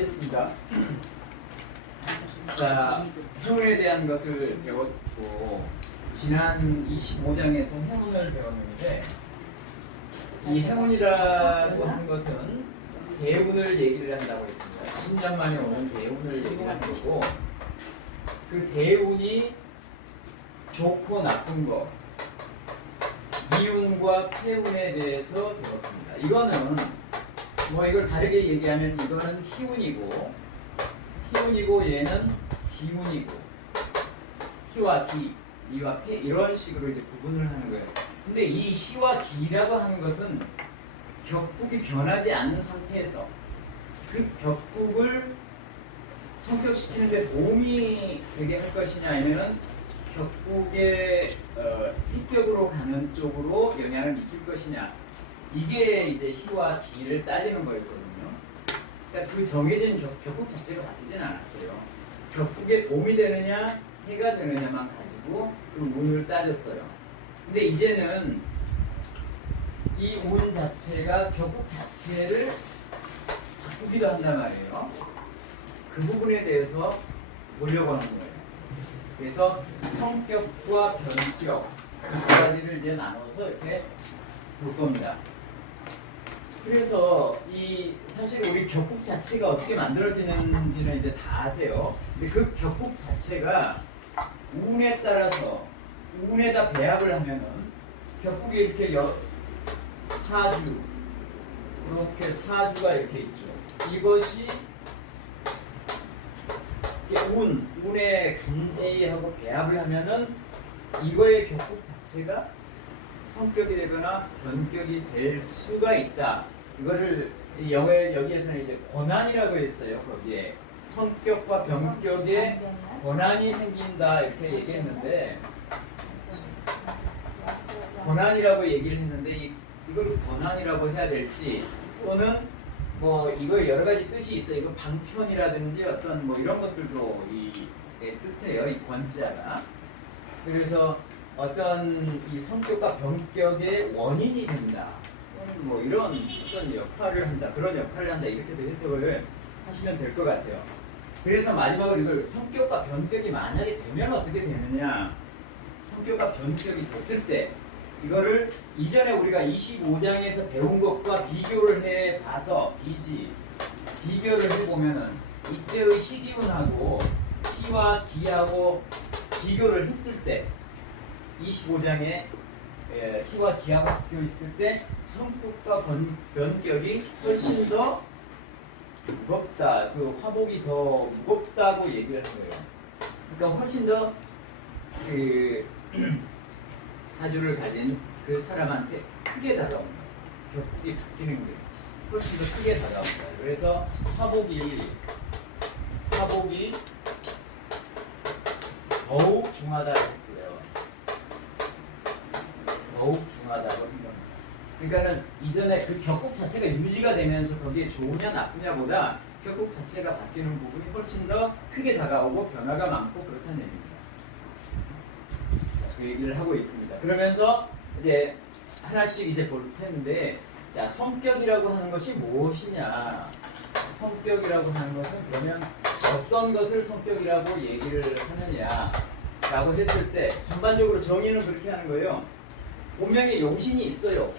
마치겠습니다. 자, 행운에 대한 것을 배웠고 지난 25장에서 행운을 배웠는데 이 행운이라고 하는 것은 대운을 얘기를 한다고 했습니다. 10년 만에 오는 대운을 얘기하는 거고 그 대운이 좋고 나쁜 것 이운과 폐운에 대해서 배웠습니다. 이거는 뭐 이걸 다르게 얘기하면 이거는 희운이고 얘는 기운이고 희와 기, 이와 폐 이런 식으로 이제 구분을 하는 거예요. 근데 이 희와 기라고 하는 것은 격국이 변하지 않는 상태에서 그 격국을 성격시키는 데 도움이 되게 할 것이냐 아니면 격국의 희격으로 가는 쪽으로 영향을 미칠 것이냐 이게 이제 희와 기를 따지는 거였거든요. 그러니까 그 정해진 격국 자체가 바뀌진 않았어요. 격국에 도움이 되느냐 해가 되느냐만 가지고 그 운을 따졌어요. 근데 이제는 이 운 자체가 격국 자체를 바꾸기도 한단 말이에요. 그 부분에 대해서 보려고 하는 거예요. 그래서 성격과 변격 두 가지를 이제 나눠서 이렇게 볼 겁니다. 그래서 이 사실 우리 격국 자체가 어떻게 만들어지는지는 이제 다 아세요. 근데 그 격국 자체가 운에 따라서 운에다 배합을 하면은 격국이 이렇게 사주 이렇게 사주가 이렇게 있죠. 이것이 운에 간지하고 배합을 하면은 이거의 격국 자체가 성격이 되거나 변격이 될 수가 있다. 이거를 여기에서는 이제 권한이라고 했어요. 거기에 성격과 변격에 권한이 생긴다 이렇게 얘기했는데 권한이라고 얘기를 했는데 이걸 권한이라고 해야 될지 또는 뭐 이거 여러 가지 뜻이 있어요. 이거 방편이라든지 어떤 뭐 이런 것들도 이 뜻해요. 이 권자가. 그래서 어떤 이 성격과 변격의 원인이 된다. 또는 뭐 이런 어떤 역할을 한다. 그런 역할을 한다. 이렇게도 해석을 하시면 될 것 같아요. 그래서 마지막으로 이걸 성격과 변격이 만약에 되면 어떻게 되느냐. 성격과 변격이 됐을 때 이거를 이전에 우리가 25장에서 배운 것과 비교를 해봐서 비교를 해보면은 이때의 희기운하고 희와 기하고 비교를 했을 때 25장에 희와 기하고 비교 있을 때 성격과 변격이 훨씬 더 무겁다. 그 화복이 더 무겁다고 얘기를 한 거예요. 그러니까 훨씬 더 그 사주를 가진 그 사람한테 크게 다가온다. 격국이 바뀌는 게 훨씬 더 크게 다가온다. 그래서 화복이 더욱 중하다 했어요. 더욱 중하다고 한 겁니다. 그러니까는 이전에 그 격국 자체가 유지가 되면서 거기에 좋으냐 나쁘냐보다 격국 자체가 바뀌는 부분이 훨씬 더 크게 다가오고 변화가 많고 그렇다는 얘기입니다. 그 얘기를 하고 있습니다. 그러면서 이제 하나씩 이제 볼 텐데, 자, 성격이라고 하는 것이 무엇이냐? 성격이라고 하는 것은 그러면 어떤 것을 성격이라고 얘기를 하느냐라고 했을 때 전반적으로 정의는 그렇게 하는 거예요. 본명에 용신이 있어요.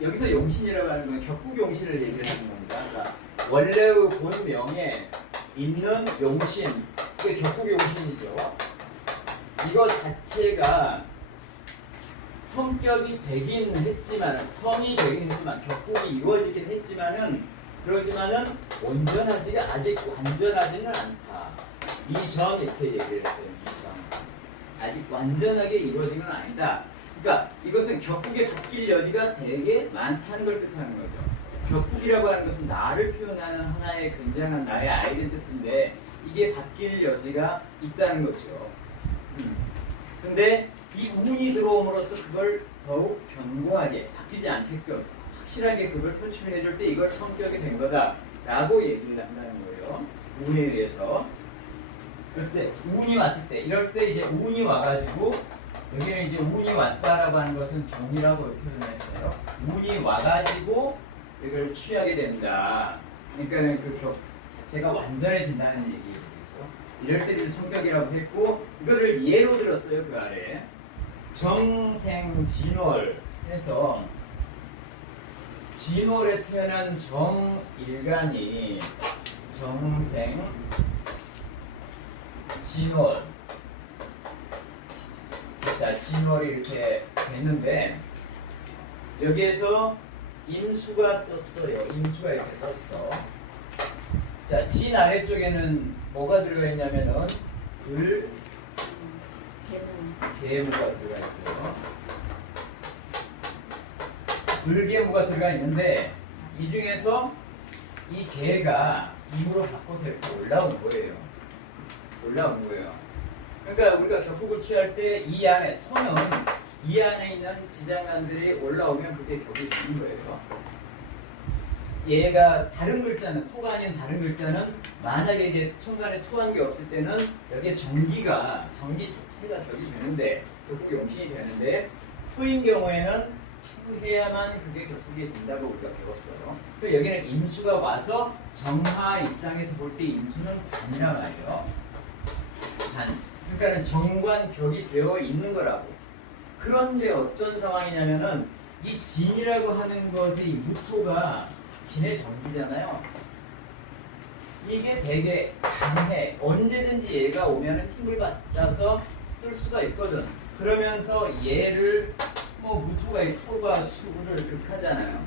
여기서 용신이라고 하는 건 격국 용신을 얘기를 하는 겁니다. 그러니까 원래의 본명에 있는 용신, 그게 격국 용신이죠. 이거 자체가 성격이 되긴 했지만, 성이 되긴 했지만, 격국이 이루어지긴 했지만은, 그러지만은 온전하지가 아직 완전하지는 않다. 이전 이렇게 얘기를 했어요. 이전. 아직 완전하게 이루어진 건 아니다. 그러니까 이것은 격국에 바뀔 여지가 되게 많다는 걸 뜻하는 거죠. 격국이라고 하는 것은 나를 표현하는 하나의 굉장한 나의 아이덴티티인데 이게 바뀔 여지가 있다는 거죠. 근데 이 운이 들어옴으로써 그걸 더욱 견고하게 바뀌지 않게끔 확실하게 그걸 표출해 줄 때 이걸 성격이 된 거다 라고 얘기를 한다는 거예요. 운에 의해서. 그랬을 때 운이 왔을 때 이럴 때 이제 운이 와가지고 여기는 이제 운이 왔다라고 하는 것은 종이라고 표현했어요. 운이 와가지고 이걸 취하게 된다. 그러니까 그 격 자체가 완전해진다는 얘기겠죠. 이럴 때 성격이라고 했고 이거를 예로 들었어요. 그 아래 정생진월 해서 진월에 태어난 정일간이 정생 진월 자 진월이 이렇게 됐는데 여기에서 임수가 떴어요. 임수가 이렇게 떴어. 자, 진 아래쪽에는 뭐가 들어가 있냐면은 개무가 들어가 있어요. 을개무가 들어가 있는데 이 중에서 이 개가 임으로 바꿔서 이렇게 올라온 거예요. 올라온 거예요. 그러니까 우리가 격국을 취할 때 이 안에 토는 이 안에 있는 지장간들이 올라오면 그게 격이 되는 거예요. 얘가 다른 글자는 토가 아닌 다른 글자는 만약에 이제 천간에 투한 게 없을 때는 여기에 전기 자체가 격이 되는데 격국이 용신이 되는데 토인 경우에는 투해야만 그게 격국이 된다고 우리가 배웠어요. 그리고 여기는 임수가 와서 정화 입장에서 볼 때 임수는 간이란 말이에요. 간. 그러니까는 정관 격이 되어 있는 거라고. 그런데 어떤 상황이냐면은 이 진이라고 하는 것이 무토가 진의 전기잖아요. 이게 되게 강해. 언제든지 얘가 오면은 힘을 받아서 뜰 수가 있거든. 그러면서 얘를 뭐 무토가 이 토가 수를 극하잖아요.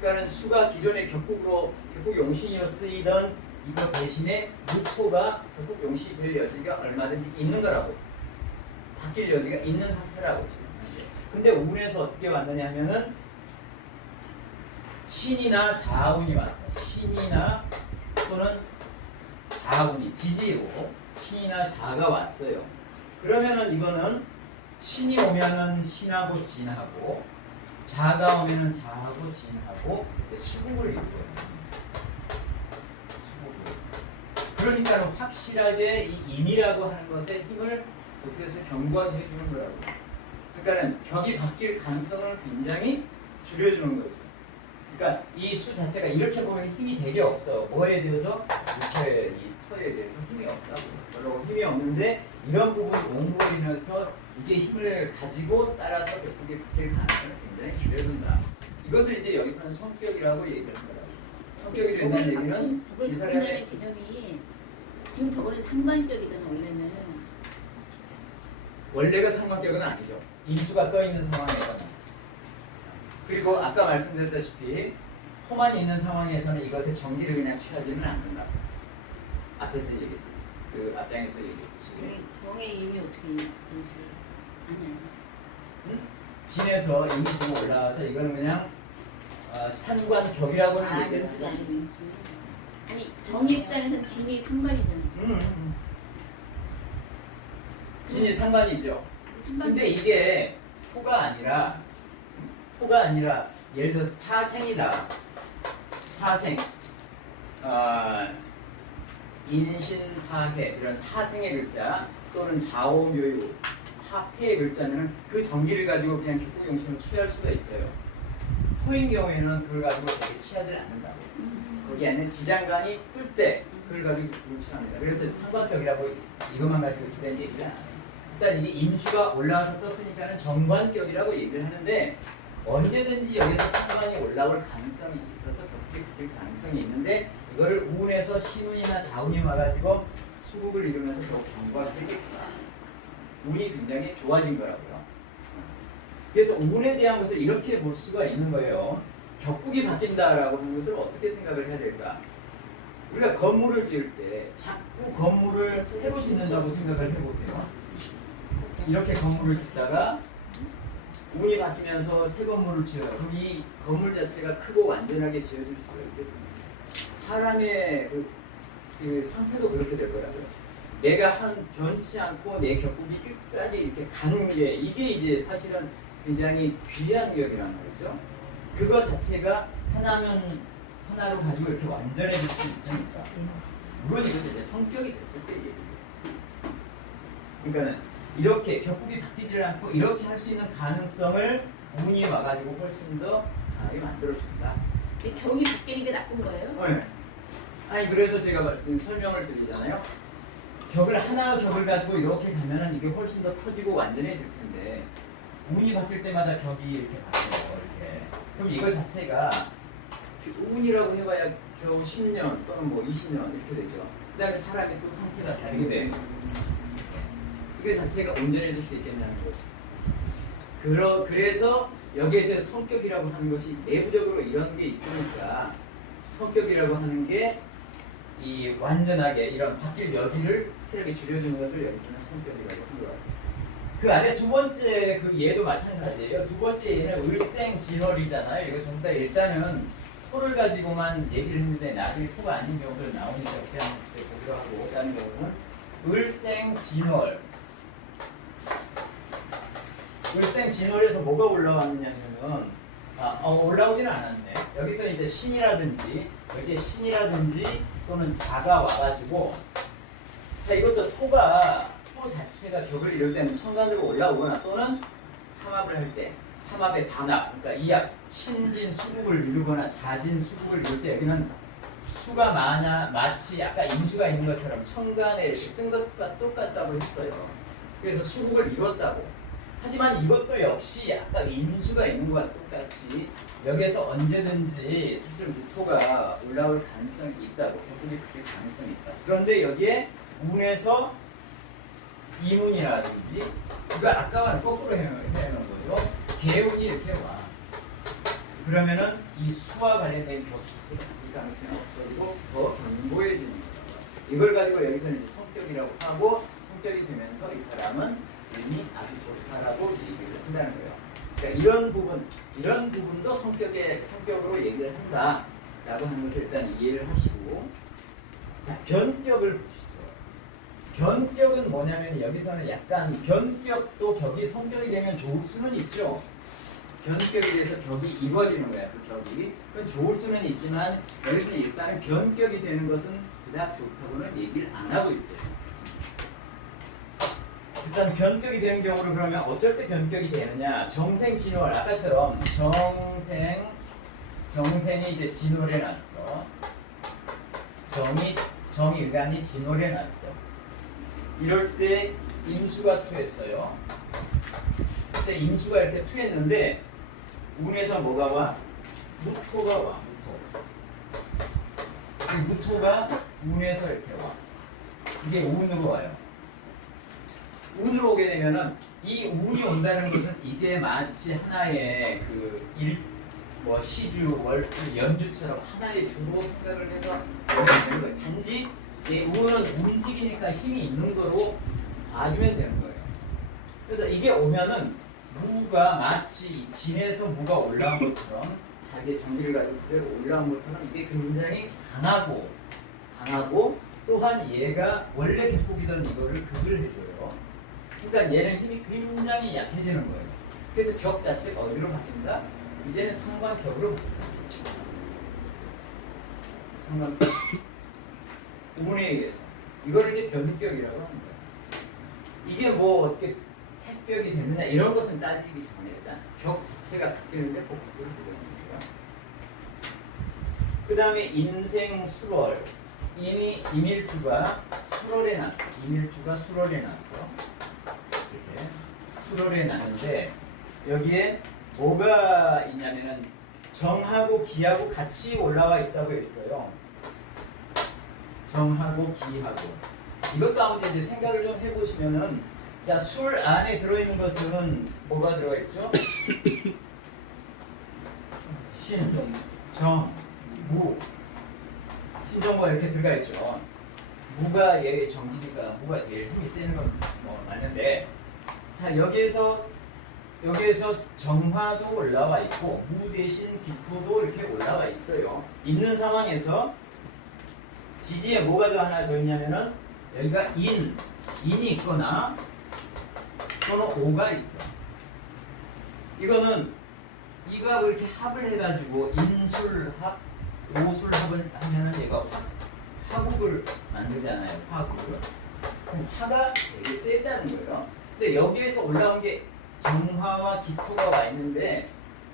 그러니까는 수가 기존의 격국 용신이어 쓰이던 이거 대신에 무토가 격국 용신이 될 여지가 얼마든지 있는 거라고. 바뀔 여지가 있는 상태라고 지금. 근데 운에서 어떻게 왔느냐면은 신이나 자운이 왔어. 신이나 또는 자운이 지지로 신이나 자가 왔어요. 그러면은 이거는 신이 오면은 신하고 진하고 자가 오면은 자하고 진하고 수국을 이루어요. 수국을. 그러니까 확실하게 이 인이라고 하는 것에 힘을 어떻게 해서 경고해 주는 거라고. 그러니까는 격이 바뀔 가능성을 굉장히 줄여주는 거죠. 그러니까 이 수 자체가 이렇게 보면 힘이 되게 없어. 뭐에 대해서? 이 토에 대해서 힘이 없다고. 별로 힘이 없는데 이런 부분이 옹으로 인해서 이게 힘을 가지고 따라서 격국이 바뀔 가능성을 굉장히 줄여준다. 이것을 이제 여기서는 성격이라고 얘기를 하더라고요. 성격이 된다는 얘기는 이 사람의 개념이 지금 저번에 상관격이잖아. 원래가 상관격은 아니죠. 임수가 떠 있는 상황에서는. 그리고 아까 말씀드렸다시피 토만 있는 상황에서는 이것의 전기를 그냥 취하지는 않는다. 앞에서 얘기했지. 그 앞장에서 얘기했지. 병의 임이 어떻게 임수? 아니야. 응? 진에서 임이 지금 올라와서 이거는 그냥 상관격이라고 하는 얘기를 임수가 아니고 임수. 아니 정의 입장에서는 진이 상관이잖아. 진이 상관이죠. 근데 이게 토가 아니라 예를 들어서 사생이다. 사생. 인신사해 이런 사생의 글자 또는 자오묘유 사패의 글자는 그 전기를 가지고 그냥 격국용신을 취할 수가 있어요. 토인 경우에는 그걸 가지고 되게 취하지 않는다고. 거기 안에 지장간이 뜰 때 그걸 가지고 격국을 취합니다. 그래서 상관격이라고 이것만 가지고 있으면 얘기를 안 해요. 일단 이게 임수가 올라와서 떴으니까는 정관격이라고 얘기를 하는데 언제든지 여기서 상관이 올라올 가능성이 있어서 격국이 붙을 가능성이 있는데 이거를 운에서 신운이나 자운이 와가지고 수국을 이루면서 더욱 경과되겠구나. 운이 굉장히 좋아진 거라고요. 그래서 운에 대한 것을 이렇게 볼 수가 있는 거예요. 격국이 바뀐다라고 하는 것을 어떻게 생각을 해야 될까? 우리가 건물을 지을 때 자꾸 건물을 새로 짓는다고 생각을 해보세요. 이렇게 건물을 짓다가 운이 바뀌면서 새 건물을 지어요. 그럼 이 건물 자체가 크고 완전하게 지어질 수가 있겠습니까? 사람의 그 상태도 그렇게 될 거라고요. 내가 변치 않고 내 격국이 끝까지 이렇게 가는 게 이게 이제 사실은 굉장히 귀한 격이란 말이죠. 그거 자체가 하나로 가지고 이렇게 완전해질 수 있으니까. 물론 이것도 이제 성격이 됐을 때 얘기예요. 그러니까는 이렇게 격국이 바뀌지 않고 이렇게 할 수 있는 가능성을 운이 와가지고 훨씬 더 강하게 만들어준다. 근데 격이 바뀌는 게 나쁜 거예요? 네. 아니 그래서 제가 설명을 드리잖아요. 격을 가지고 이렇게 가면은 이게 훨씬 더 커지고 완전해질 텐데 운이 바뀔 때마다 격이 이렇게 바뀌어요. 이렇게. 그럼 이거 자체가 운이라고 해봐야 겨우 10년 또는 뭐 20년 이렇게 되죠. 그 다음에 사람이 또 상태가 다르게 되는 거예요. 이게 자체가 온전해질 수 있겠냐는 거죠. 그래서 여기에 대해서 성격이라고 하는 것이 내부적으로 이런 게 있으니까 성격이라고 하는 게 이 완전하게 이런 바뀔 여지를 체력에 줄여주는 것을 여기서는 성격이라고 한 것 같아요. 그 안에 두 번째 그 얘도 마찬가지예요. 두 번째 얘는 을생진월이잖아요. 이거 전부 다 일단은 토를 가지고만 얘기를 했는데 나중에 토가 아닌 경우들 나오니까 그냥 보기로 하고 다른 경우는 을생진월. 을생진월에서 뭐가 올라왔느냐면은 올라오지는 않았네. 여기서 이제 신이라든지 여기에 신이라든지 또는 자가 와가지고 자 이것도 토 자체가 격을 이룰 때는 천간으로 올라오거나 또는 삼합을 할 때 삼합의 반합 그러니까 이합 신진 수국을 이루거나 자진 수국을 이룰 때 여기는 수가 마치 아까 인수가 있는 것처럼 천간에 이렇게 뜬 것과 똑같다고 했어요. 그래서 수국을 이뤘다고. 하지만 이것도 역시 아까 인수가 있는 것과 똑같이 여기에서 언제든지 사실 무토가 올라올 가능성이 있다고. 격분이 그렇게 가능성이 있다. 그런데 여기에 운에서 이문이라든지 이거 아까와는 거꾸로 해놓은 거죠. 개운이 이렇게 와. 그러면은 이 수와 관련된 격 자체가 바뀔 가능성이 없어지고 더 견고해지는 거예요. 이걸 가지고 여기서는 이제 성격이라고 하고 성격이 되면서 이 사람은 운이 아주 좋다라고 얘기를 한다는 거예요. 그러니까 이런 부분도 성격으로 얘기를 한다라고 하는 것을 일단 이해를 하시고 자, 변격을 보시죠. 변격은 뭐냐면 여기서는 약간 변격도 격이 성격이 되면 좋을 수는 있죠. 변격에 대해서 격이 이루어지는 거야. 그 격이. 그건 좋을 수는 있지만 여기서는 일단은 변격이 되는 것은 그닥 좋다고는 얘기를 안 하고 있어요. 일단 변격이 되는 경우를 그러면 어쩔 때 변격이 되느냐? 정생진월 아까처럼 정생이 이제 진월에 났어. 정일간이 진월에 났어. 이럴 때 임수가 투했어요. 그때 임수가 이렇게 투했는데 운에서 뭐가 와? 무토가 와. 무토가 운에서 이렇게 와. 이게 운으로 와요. 운으로 오게 되면은 이 운이 온다는 것은 이게 마치 하나의 시주, 월주, 연주처럼 하나의 주로 생각을 해서 되는 거예요. 단지 이 운은 움직이니까 힘이 있는 거로 봐주면 되는 거예요. 그래서 이게 오면은 무가 마치 진에서 무가 올라온 것처럼 자기의 정기를 가지고 그대로 올라온 것처럼 이게 굉장히 강하고 또한 얘가 원래 격국이던 이거를 극을 해줘요. 그러니까 얘는 힘이 굉장히 약해지는 거예요. 그래서 격 자체가 어디로 바뀐다? 이제는 상관격으로 바뀐다. 상관격. 운에 의해서. 이걸 이제 변격이라고 하는 거예요. 이게 뭐 어떻게 택격이 됐느냐 이런 것은 따지기 전에 일단 격 자체가 바뀌는데 포커스를 두는 거죠. 그 다음에 인생술월. 임일주가 술월에 났어. 임일주가 술월에 났어. 이렇게 술월에 났는데 여기에 뭐가 있냐면은 정하고 기하고 같이 올라와 있다고 했어요. 정하고 기하고 이것 가운데 이제 생각을 좀 해보시면은 자, 술 안에 들어있는 것은 뭐가 들어있죠? 신, 정, 무 신정과 이렇게 들어가 있죠. 무가 얘의 정기니까 무가 제일 힘이 세는 건 뭐 맞는데 자 여기에서 정화도 올라와 있고 무 대신 기토도 이렇게 올라와 있어요. 있는 상황에서 지지에 뭐가 더 하나 더 있냐면은 여기가 인이 있거나 또는 오가 있어. 이거는 이거하고 이렇게 합을 해가지고 인술합, 오술합을 하면은 얘가 화국을 만들잖아요. 화국을. 그럼 화가 되게 세다는 거예요. 근데 여기에서 올라온 게 정화와 기토가 와 있는데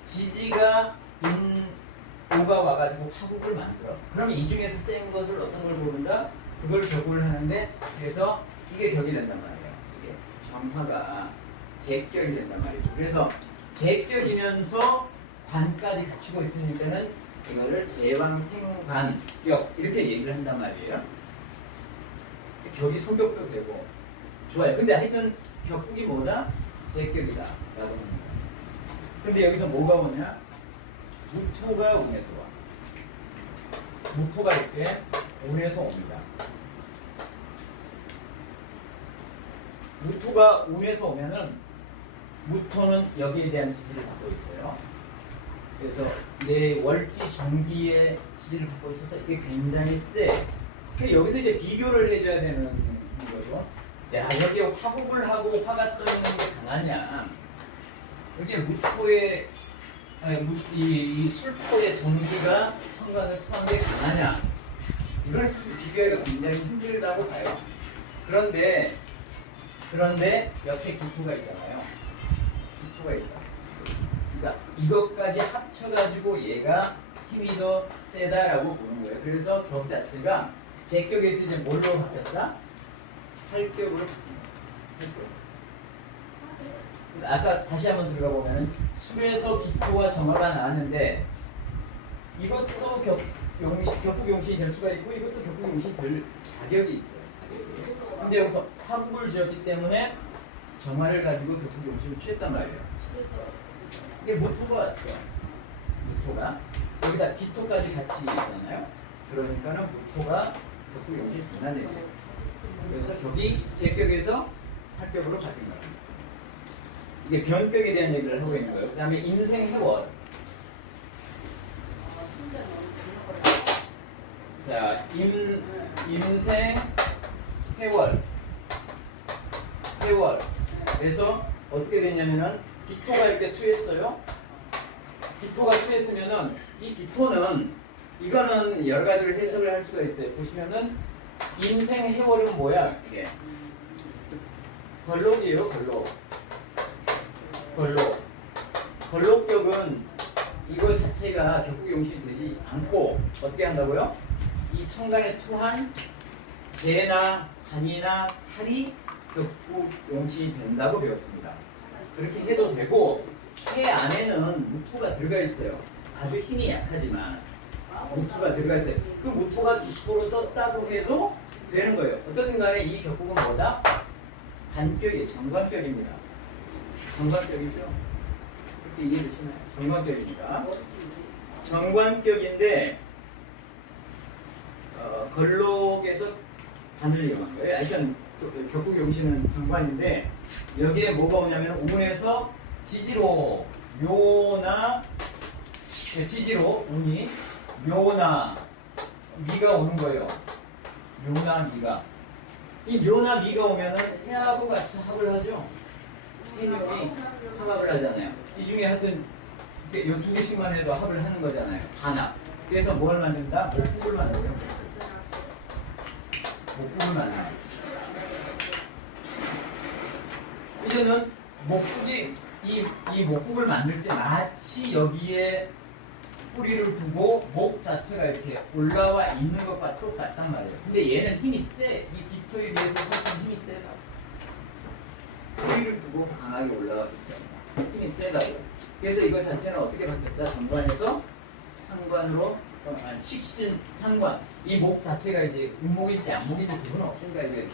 지지가 오가 와가지고 화국을 만들어. 그러면 이 중에서 센 것을 어떤 걸 고른다? 그걸 격을 하는데 그래서 이게 격이 된단 말이에요. 이게 정화가 제격이 된단 말이죠. 그래서 제격이면서 관까지 갖추고 있으니까는 이거를 제왕생관격 이렇게 얘기를 한단 말이에요. 격이 성격도 되고 좋아요. 근데 하여튼 격국이 뭐다? 제격이다 라고 합니다. 근데 여기서 뭐가 오냐? 무토가 운에서 와. 무토가 이렇게 운에서 옵니다. 무토가 운에서 오면은 무토는 여기에 대한 지지를 받고 있어요. 그래서 내 월지 정기의 지지를 받고 있어서 이게 굉장히 세. 여기서 이제 비교를 해줘야 되는 거죠. 야, 여기에 화국을 하고 화가 떠있는 게 강하냐. 여기에 무토의 이 술토의 정기가 천간을 투한 게 강하냐. 이걸 사실 비교하기가 굉장히 힘들다고 봐요. 그런데 옆에 기토가 있잖아요. 기토가 있다. 그러니까 이것까지 합쳐가지고 얘가 힘이 더 세다라고 보는 거예요. 그래서 격 자체가 제격에서 이제 뭘로 바뀌었다? 살격으로 바뀐 거예요. 살격. 아까 다시 한번 들어가 보면은 술에서 기토와 정화가 나왔는데 이것도 격국용신이 될 수가 있고 이것도 격국용신이 될 자격이 있어요. 자격이. 근데 여기서 화국을 지었기 때문에 정화를 가지고 격국용신을 취했단 말이에요. 이게 무토가 왔어요. 무토가 여기다 기토까지 같이 있잖아요. 그러니까는 무토가 격국용신이 변화돼요. 그래서 격이 제격에서 살격으로 바뀐 겁니다. 이게 변격에 대한 얘기를 하고 있는 거예요. 그 다음에 인생해월. 자, 인생해월. 해월에서 어떻게 됐냐면은 기토가 이렇게 투했어요. 기토가 투했으면은 이 기토는 이거는 여러 가지로 해석을 할 수가 있어요. 보시면은 인생해월은 뭐야? 이게 걸록이에요. 걸록격은 이거 자체가 격국용신이 되지 않고 어떻게 한다고요? 이 천간에 투한 재나 간이나 살이 격국용신이 된다고 배웠습니다. 그렇게 해도 되고 해 안에는 무토가 들어가 있어요. 아주 힘이 약하지만 무토가 들어가 있어요. 그 무토가 기토로 떴다고 해도 되는 거예요. 어떻든 간에 이 격국은 뭐다? 간격이 정관격입니다. 정관격이죠. 이렇게 이해되시나요? 정관격입니다. 정관격인데 걸록에서 관을 이용한 거예요. 일단 격국용신은 정관인데 여기에 뭐가 오냐면 운에서 지지로 묘나 지지로 운이 묘나 미가 오는 거예요. 묘나 미가. 이 묘나 미가 오면은 해하고 같이 합을 하죠. 해명이 삼합을 하잖아요. 이 중에 하여튼 요 두 개씩만 해도 합을 하는 거잖아요. 반합. 그래서 뭘 만든다? 목국을 만들어요. 목국을 만든다. 이제는 목국이 이 목국을 만들 때 마치 여기에 뿌리를 두고 목 자체가 이렇게 올라와 있는 것과 똑같단 말이에요. 근데 얘는 힘이 세. 이 기토에 비해서 훨씬 힘이 세다. 뿌리를 두고 강하게 올라가기 때문에 힘이 세다고요. 그래서 이거 자체는 어떻게 바뀌었다? 정관에서 상관으로 식신 상관. 이 목 자체가 이제 음목인지 양목인지 그건 없으니까 이제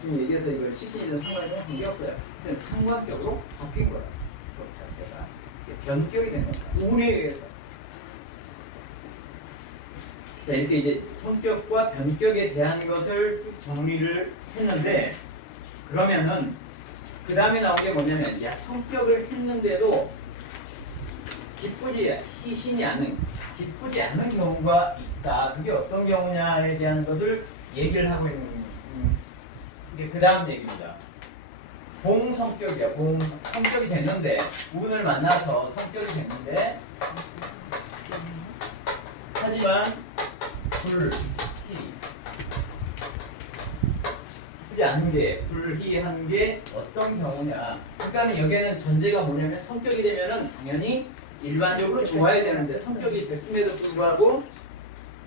좀 얘기해서 이걸 식신이든 상관이든 관계없어요. 근데 상관격으로 바뀐 거예요. 목 자체가 변격이 된 겁니다. 운에 의해서. 자, 이렇게 이제 성격과 변격에 대한 것을 정리를 했는데 그러면은 그 다음에 나온 게 뭐냐면 야 성격을 했는데도 기쁘지 않은 경우가 있다. 그게 어떤 경우냐에 대한 것을 얘기를 하고 있는 게 그 다음 얘기입니다. 공성격이야. 성격이 됐는데 운을 만나서 성격이 됐는데 하지만 불희한 게 어떤 경우냐. 그러니까 여기에는 전제가 뭐냐면 성격이 되면은 당연히 일반적으로 좋아야 되는데 성격이 됐음에도 불구하고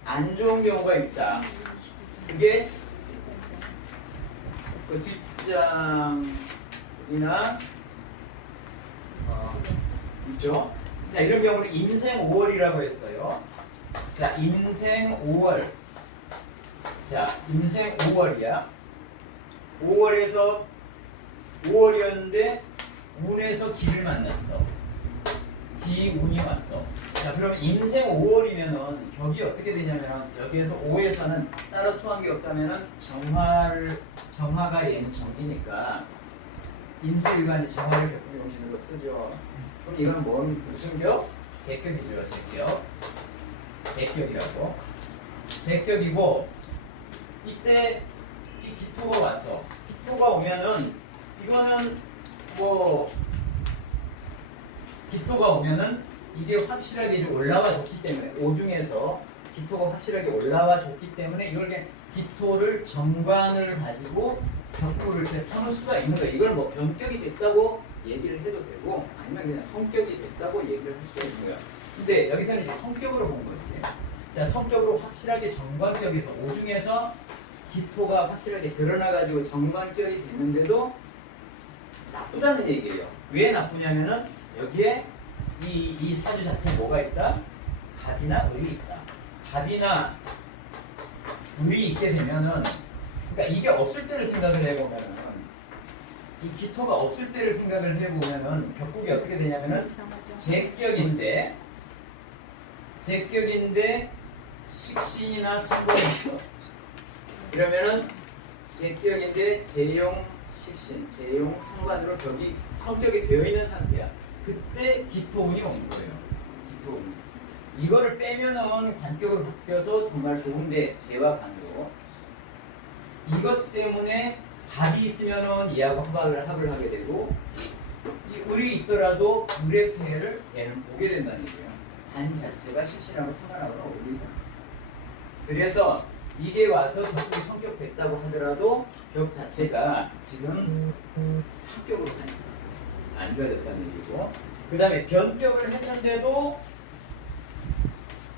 안 좋은 경우가 있다. 그게 그 뒷장이나 있죠. 자, 이런 경우는 인생 5월이라고 했어요. 자, 인생 5월. 자, 인생 5월이야. 5월에서 5월이었는데 운에서 기를 만났어. 기운이 왔어. 자, 그러면 인생 5월이면은 격이 어떻게 되냐면 여기에서 5에서는 따로 통한 게 없다면은 정화가 얘는 정기니까 인수일간이 정화를 격분해 오시는 거 쓰죠. 그럼 이건 무슨 격? 제격이죠. 제격. 제격이라고. 제격이고 이때 이 기토가 왔어. 기토가 오면은 이거는 뭐 기토가 오면은 이게 확실하게 이제 올라와 줬기 때문에 오중에서 기토가 확실하게 올라와 줬기 때문에 이걸 그냥 기토를 정관을 가지고 격구를 이렇게 삼을 수가 있는 거예요. 이걸 뭐 변격이 됐다고 얘기를 해도 되고 아니면 그냥 성격이 됐다고 얘기를 할 수가 있는 거야. 근데 여기서는 이제 성격으로 본 거지. 자, 성격으로 확실하게 정관격에서 오중에서 기토가 확실하게 드러나가지고 정관격이 됐는데도 나쁘다는 얘기예요. 왜 나쁘냐면은 여기에 이 사주 자체에 뭐가 있다? 갑이나 을이 있다. 갑이나 을이 있게 되면은 그러니까 이게 없을 때를 생각을 해보면은 이 기토가 없을 때를 생각을 해보면은 격국이 어떻게 되냐면은 제격인데 식신이나 상관이 있어. 이러면은 제격인데 제용 식신, 제용 상관으로 격이 성격이 되어 있는 상태야. 그때 기토운이 오는 거예요. 기토운. 이거를 빼면은 관격으로 바뀌어서 정말 좋은데 재와 관으로. 이것 때문에 갑이 있으면은 얘하고 합을 하게 되고 이 을이 있더라도 을의 폐해를 얘는 보게 된다는 얘기예요. 단 자체가 식신하고 상관하고는 어울리잖아. 그래서 이게 와서 격국이 성격됐다고 하더라도 격 자체가 지금 합격으로 가니까 안 좋아졌다는 얘기고, 그 다음에 변격을 했는데도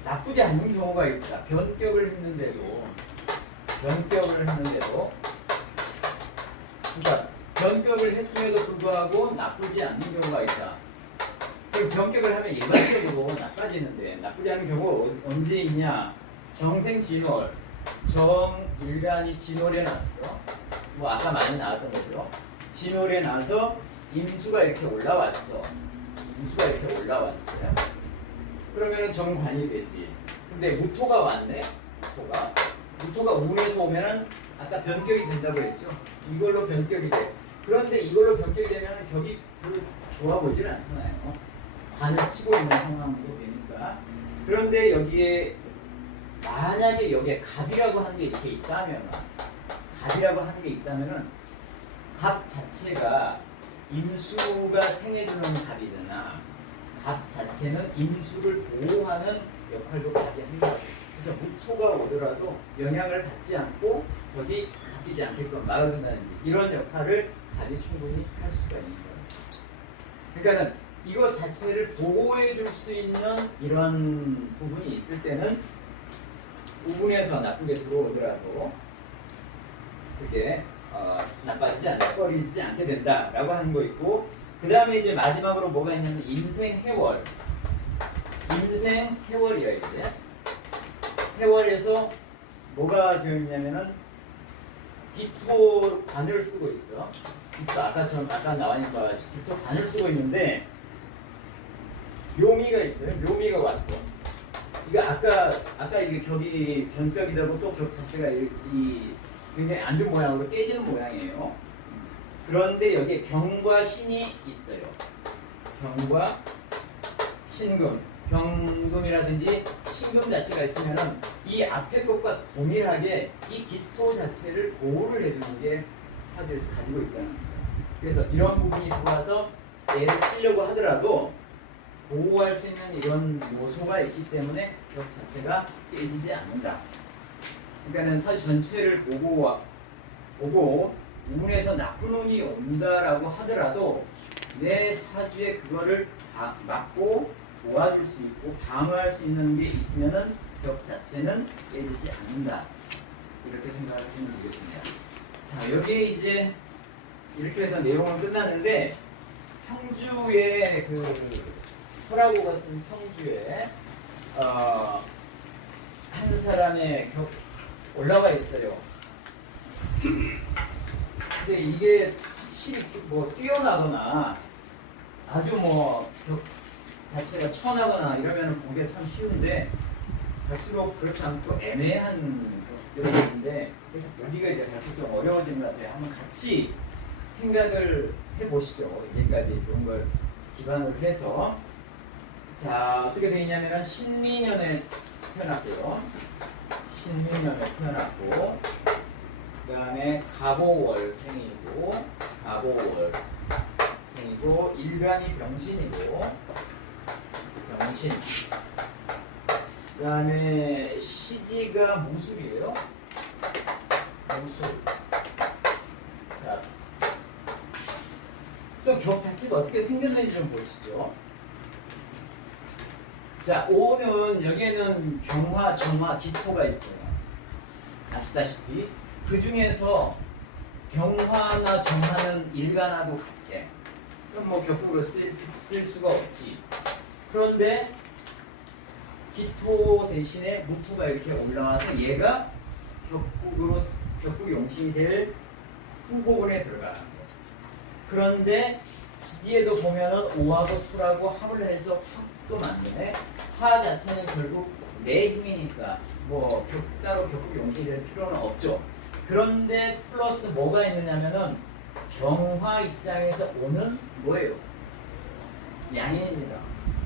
나쁘지 않은 경우가 있다. 변격을 했는데도 그러니까 변격을 했음에도 불구하고 나쁘지 않는 경우가 있다. 그 변격을 하면 일반적으로 나빠지는데 나쁘지 않은 경우가 언제 있냐? 정생진월, 정일간이 진월에 났어. 뭐 아까 많이 나왔던 거죠. 진월에 나서 임수가 이렇게 올라왔어. 임수가 이렇게 올라왔어요. 그러면은 정관이 되지. 근데 무토가 왔네. 무토가 운에서 오면은 아까 변격이 된다고 했죠. 이걸로 변격이 돼. 그런데 이걸로 변격이 되면은 격이 별로 좋아 보질 않잖아요. 관을 치고 있는 상황으로 되니까. 그런데 여기에 만약에 여기에 갑이라고 하는 게 이렇게 있다면은 갑 자체가 임수가 생해주는 갑이잖아. 갑 자체는 임수를 보호하는 역할도 갑이 한다. 그래서 무토가 오더라도 영향을 받지 않고 격이 바뀌지 않게끔 막아준다든지 이런 역할을 갑이 충분히 할 수가 있는 거예요. 그러니까는 이것 자체를 보호해 줄 수 있는 이런 부분이 있을 때는 우분에서 나쁘게 들어오더라도 그게 나빠지지 않게 꺼리지 않게 된다라고 하는 거 있고, 그 다음에 이제 마지막으로 뭐가 있냐면 인생해월. 인생해월이야 이제. 해월에서 뭐가 되어 있냐면은 기토 관을 쓰고 있어. 기토 아까 나와니까 기토 관을 쓰고 있는데 묘미가 있어요. 묘미가 왔어. 이거 아까 이게 격이 변격이라고 또 격 자체가 이 굉장히 안 좋은 모양으로 깨지는 모양이에요. 그런데 여기에 병과 신이 있어요. 병과 신금, 병금이라든지 신금 자체가 있으면은 이 앞에 것과 동일하게 이 기토 자체를 보호를 해주는 게 사주에서 가지고 있다는 거예요. 그래서 이런 부분이 들어와서 얘를 치려고 하더라도 보호할 수 있는 이런 요소가 있기 때문에 격 자체가 깨지지 않는다. 그러니까는 사주 전체를 보고 운에서 나쁜 운이 온다라고 하더라도 내 사주에 그거를 막고 도와줄 수 있고 방어할 수 있는 게 있으면은 벽 자체는 깨지지 않는다. 이렇게 생각하시면 되겠습니다. 자, 여기에 이제 이렇게 해서 내용은 끝났는데 평주에 그 서라고가 쓴 평주에 한 사람의 벽 올라가 있어요. 근데 이게 확실히 뭐 뛰어나거나 아주 뭐 벽 자체가 천하거나 이러면 보기가 참 쉬운데 갈수록 그렇지 않고 애매한 벽들이 있는데 그래서 여기가 이제 갈수록 좀 어려워지는 것 같아요. 한번 같이 생각을 해보시죠. 이제까지 좋은 걸 기반으로 해서 자 어떻게 되어 있냐면 신민년에 태어났고요. 신민년에 태어났고 그 다음에 갑오월 생이고 갑오월 생이고 일간이 병신이고 병신 그 다음에 시지가 무술이에요. 무술 자 그래서 벽 자체가 어떻게 생겼는지 좀 보시죠. 자, 5는 여기에는 병화, 정화, 기토가 있어요. 아시다시피 그 중에서 병화나 정화는 일간하고 같게 그럼 뭐 격국으로 쓸 수가 없지. 그런데 기토 대신에 무토가 이렇게 올라와서 얘가 격국 용신이 될 후보군에 들어가는 거예요. 그런데 지지에도 보면은 오하고 수라고 합을 해서 또 만드네. 화 자체는 결국 내 힘이니까 뭐 따로 격국 용신이 될 필요는 없죠. 그런데 플러스 뭐가 있느냐면은 병화 입장에서 오는 뭐예요? 양인입니다.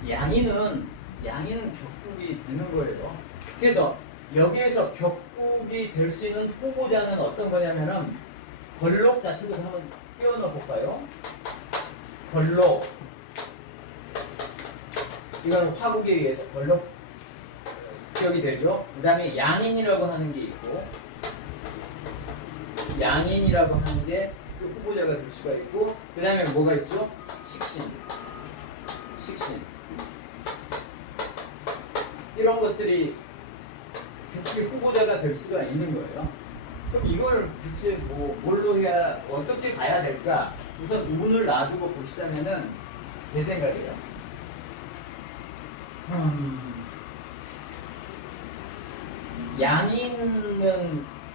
양인은 격국이 되는 거예요. 그래서 여기에서 격국이 될 수 있는 후보자는 어떤 거냐면은 걸록 자체도 한번 띄워넣어 볼까요? 걸록 이건 화국에 의해서 걸록 기억이 되죠. 그 다음에 양인이라고 하는 게 있고 양인이라고 하는 게 그 후보자가 될 수가 있고 그 다음에 뭐가 있죠? 식신 이런 것들이 대체 후보자가 될 수가 있는 거예요. 그럼 이걸 대체 뭘로 해야 어떻게 봐야 될까? 우선 운을 놔두고 보시자면은 제 생각이에요.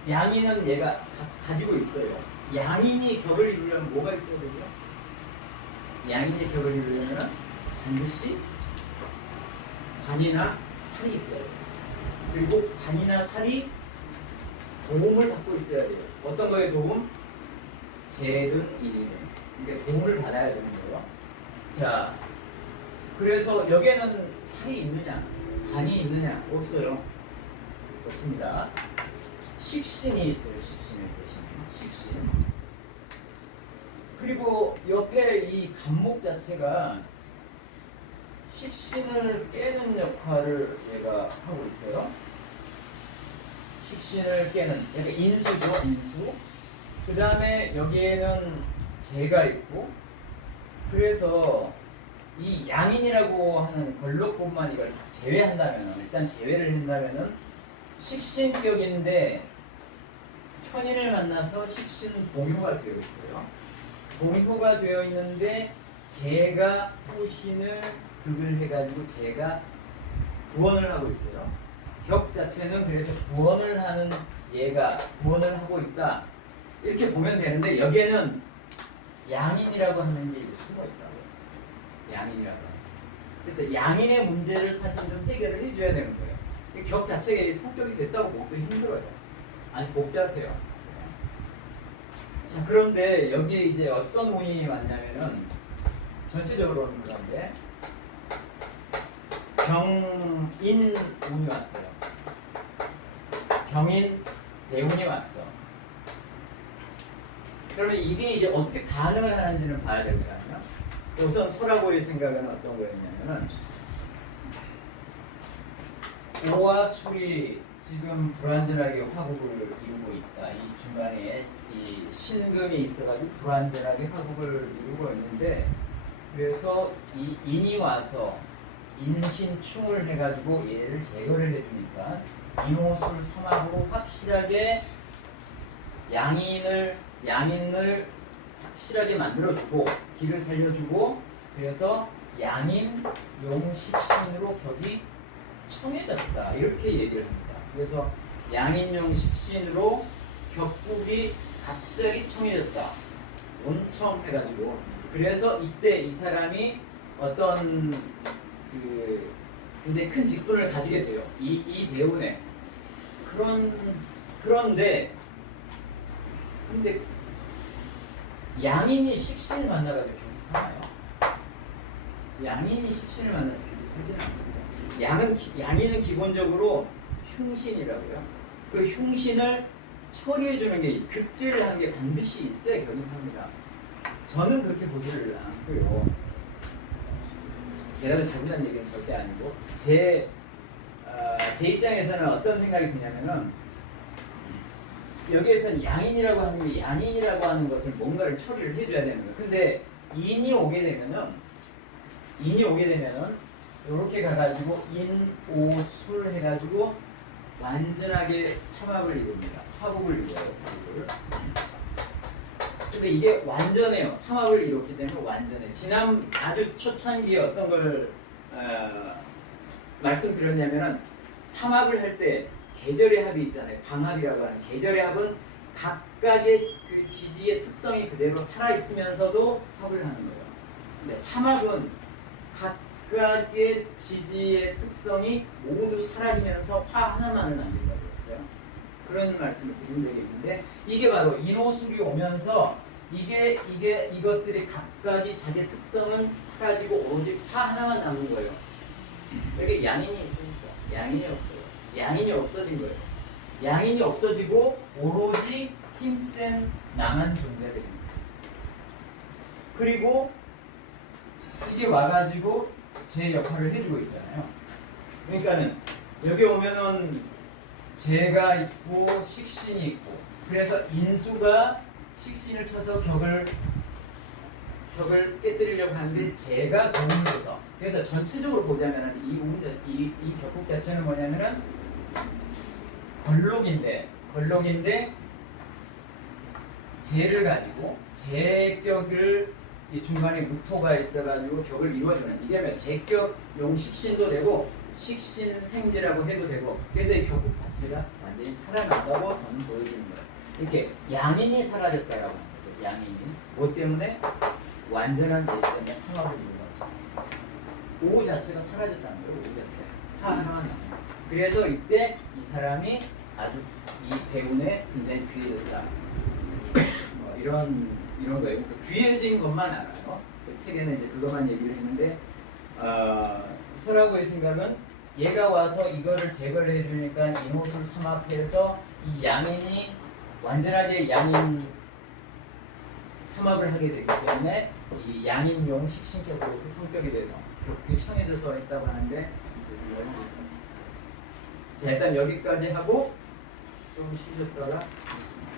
양인은 얘가 가지고 있어요. 양인이 격을 이루려면 뭐가 있어야 되죠? 양인이 격을 이루려면 반드시 관이나 살이 있어야 돼요. 그리고 관이나 살이 도움을 받고 있어야 돼요. 어떤 거에 도움? 재든 일이든 이게 도움을 받아야 되는 거예요. 자, 그래서 여기에는 살이 있느냐, 관이 있느냐? 없어요. 없습니다. 식신이 있어요. 식신의 대신 식신. 그리고 옆에 이 간목 자체가 식신을 깨는 역할을 얘가 하고 있어요. 식신을 깨는, 그러니까 인수죠, 인수. 그 다음에 여기에는 재가 있고, 그래서 이 양인이라고 하는 걸록뿐만 이걸 다 제외한다면, 일단 제외를 한다면은 식신격인데 편인을 만나서 식신 동효가 되어 있어요. 동효가 되어 있는데 재가 호신을 극을 해가지고 제가 구원을 하고 있어요. 격 자체는 그래서 구원을 하는 얘가 구원을 하고 있다. 이렇게 보면 되는데 여기에는 양인이라고 하는 게 숨어 있다고요. 양인이라고. 그래서 양인의 문제를 사실 좀 해결을 해줘야 되는 거예요. 격 자체가 성격이 됐다고 보기 힘들어요. 아니 복잡해요. 자 그런데 여기에 이제 어떤 운이 왔냐면은 전체적으로는 그런데 병인 운이 왔어요. 병인 대운이 왔어. 그러면 이게 이제 어떻게 반응을 하는지는 봐야 될 거 아니에요. 우선 설하고의 생각은 어떤 거였냐면은 오와 술이 지금 불완전하게 화국을 이루고 있다. 이 중간에 이 신금이 있어가지고 불완전하게 화국을 이루고 있는데 그래서 이 인이 와서 인신충을 해가지고 얘를 제거를 해주니까 인호술 삼합으로 확실하게 양인을 확실하게 만들어주고 기를 살려주고 그래서 양인 용식신으로 격이 청해졌다 이렇게 얘기를 합니다. 그래서 양인 용식신으로 격국이 갑자기 청해졌다. 온청 해가지고 그래서 이때 이 사람이 어떤 그 굉장히 큰 직분을 가지게 돼요. 이 대운에 그런데 양인이 식신을 만나가지고 격이 사나요? 양인이 식신을 만나서 격이 살지는 않습니다. 양인은 기본적으로 흉신이라고요. 그 흉신을 처리해주는 게 극제를 하는 게 반드시 있어야 격이 삽니다. 저는 그렇게 보지를 않고요. 제가 더 잘못한 얘기는 절대 아니고 제 입장에서는 어떤 생각이 드냐면은 여기에서는 양인이라고 하는 게 양인이라고 하는 것을 뭔가를 처리를 해줘야 되는 거예요. 근데 인이 오게 되면은 이렇게 가가지고 인오술 해가지고 완전하게 삼합을 이룹니다. 화국을 이뤄요. 화국을. 근데 이게 완전해요. 삼합을 이뤘기 때문에 완전해. 지난 아주 초창기에 어떤 걸 말씀드렸냐면은 삼합을 할 때 계절의 합이 있잖아요. 방합이라고 하는 계절의 합은 각각의 그 지지의 특성이 그대로 살아있으면서도 합을 하는 거예요. 근데 삼합은 각각의 지지의 특성이 모두 사라지면서 화 하나만을 남긴다고 했어요. 그런 말씀을 드린 적이 있는데 이게 바로 인호술이 오면서 이것들이 각각이 자기의 특성은 사라지고 오로지 화 하나만 남은 거예요. 여기 양인이 있으니까 양인이 없어요. 양인이 없어진 거예요. 양인이 없어지고 오로지 힘센 남한 존재들입니다. 그리고 이게 와가지고 제 역할을 해주고 있잖아요. 그러니까는 여기 오면은 재가 있고 식신이 있고 그래서 인수가 식신을 쳐서 격을 깨뜨리려고 하는데 재가 도움을 줘서 그래서 전체적으로 보자면 이 격국 자체는 뭐냐면은 걸록인데 재를 가지고 재격을 이 중간에 무토가 있어가지고 격을 이루어주는 이게 재격 용식신도 되고 식신생지라고 해도 되고 그래서 이 격국 자체가 완전히 살아난다고 저는 보여주는 거예요. 이렇게 양인이 사라졌다라고 하는 거죠. 양인이 뭐 때문에? 완전한 재 때문에 삼합을 이루는 거죠. 오 자체가 사라졌다는 거예요. 오 자체가 하나만 남아요. 그래서 이때 이 사람이 아주 이 대운에 굉장히 귀해졌다. 이런 거예요. 그러니까 귀해진 것만 알아요. 그 책에는 이제 그것만 얘기를 했는데 설하고의 생각은 얘가 와서 이거를 제거를 해주니까 인호술 삼합해서 이 양인이 완전하게 양인 삼합을 하게 되기 때문에 이 양인용 식신격으로서 성격이 돼서 격이 청해져서 있다고 하는데 제 생각은 자 일단 여기까지 하고 좀 쉬셨다가 하겠습니다.